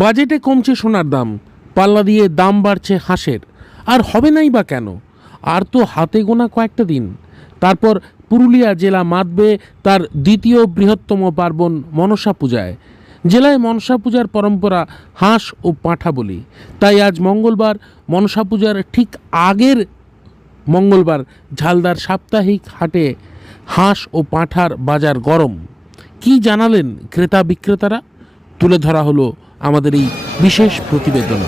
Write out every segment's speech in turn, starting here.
বাজেটে কমছে সোনার দাম, পাল্লা দিয়ে দাম বাড়ছে হাঁসের। আর হবে নাই বা কেন? আর তো হাতে গোনা কয়েকটা দিন, তারপর পুরুলিয়া জেলা মাতবে তার দ্বিতীয় বৃহত্তম পার্বণ মনসা পূজায়। জেলায় মনসা পূজার পরম্পরা হাঁস ও পাঁঠা বলি। তাই আজ মঙ্গলবার মনসা পূজার ঠিক আগের মঙ্গলবার ঝালদার সাপ্তাহিক হাটে হাঁস ও পাঁঠার বাজার গরম। কি জানালেন ক্রেতা বিক্রেতারা, তুলে ধরা হলো আমাদের এই বিশেষ প্রতিবেদন।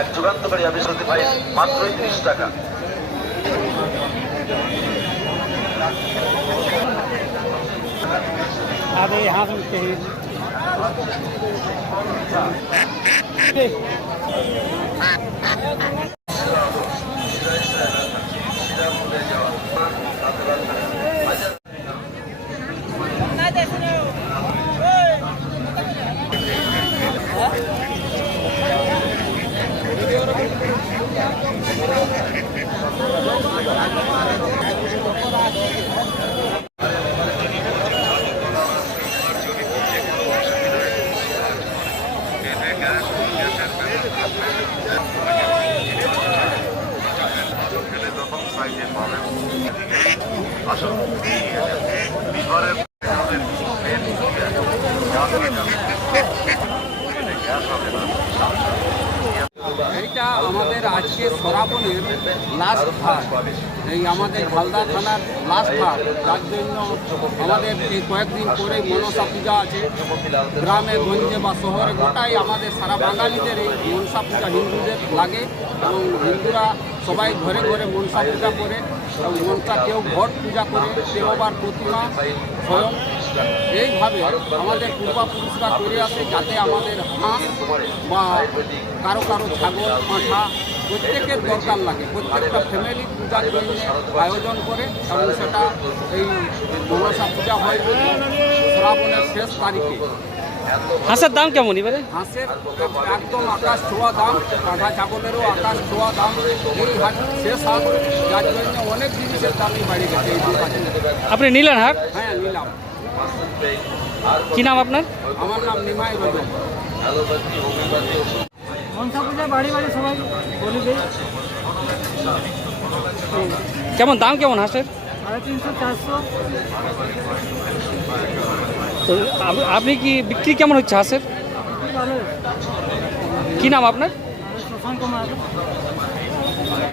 এক যুগান্তকারী আবিষ্কার ভাই মাত্র 30 টাকা। এইটা আমাদের আজকে শ্রাবণের লাস্ট হাট, এই আমাদের ঝালদা থানার লাস্ট হাট। তার জন্য আমাদের এই কয়েকদিন পরে মনসা পূজা আছে। গ্রামে গঞ্জে বা শহরে গোটাই আমাদের সারা বাঙালিদের এই মনসা পূজা হিন্দুদের লাগে, এবং হিন্দুরা সবাই ঘরে ঘরে মনসা পূজা করে, এবং মনসা কেউ ঘট পূজা করে, কেউ আবার প্রতিমা স্বয়ং। এইভাবে আমাদের পূর্বপুরুষরা করে আসে, যাতে আমাদের হাঁস বা কারো কারো ছাগল পাঁঠা প্রত্যেকের দরকার লাগে। প্রত্যেকটা ফ্যামিলি পূজার জন্য আয়োজন করে, এবং সেটা এই মনসা পূজা হয় শ্রাবণের শেষ তারিখে। হাঁসের দাম কেমন এবারে? হাঁসের একদম আকাশ ছোঁয়া দাম, পাঁঠা ছাগলেরও আকাশ ছোঁয়া দাম। এই হাট শেষ হাট, যার জন্য অনেক জিনিসের দামই বাড়ে গেছে এই হাটে। আপনি নিলেন হাট? হ্যাঁ, নিলাম। কি নাম আপনার? আমার নাম নিমাই রজন। মনসা পূজা বাড়ি বাড়ি সবাই বলে দেয়। কেমন দাম কেমন হাঁসের? 350-400। তো আপনি কি বিক্রি কেমন হচ্ছে হাঁসের? ভালো। কি নাম আপনার? শশাঙ্ক মাহাতো।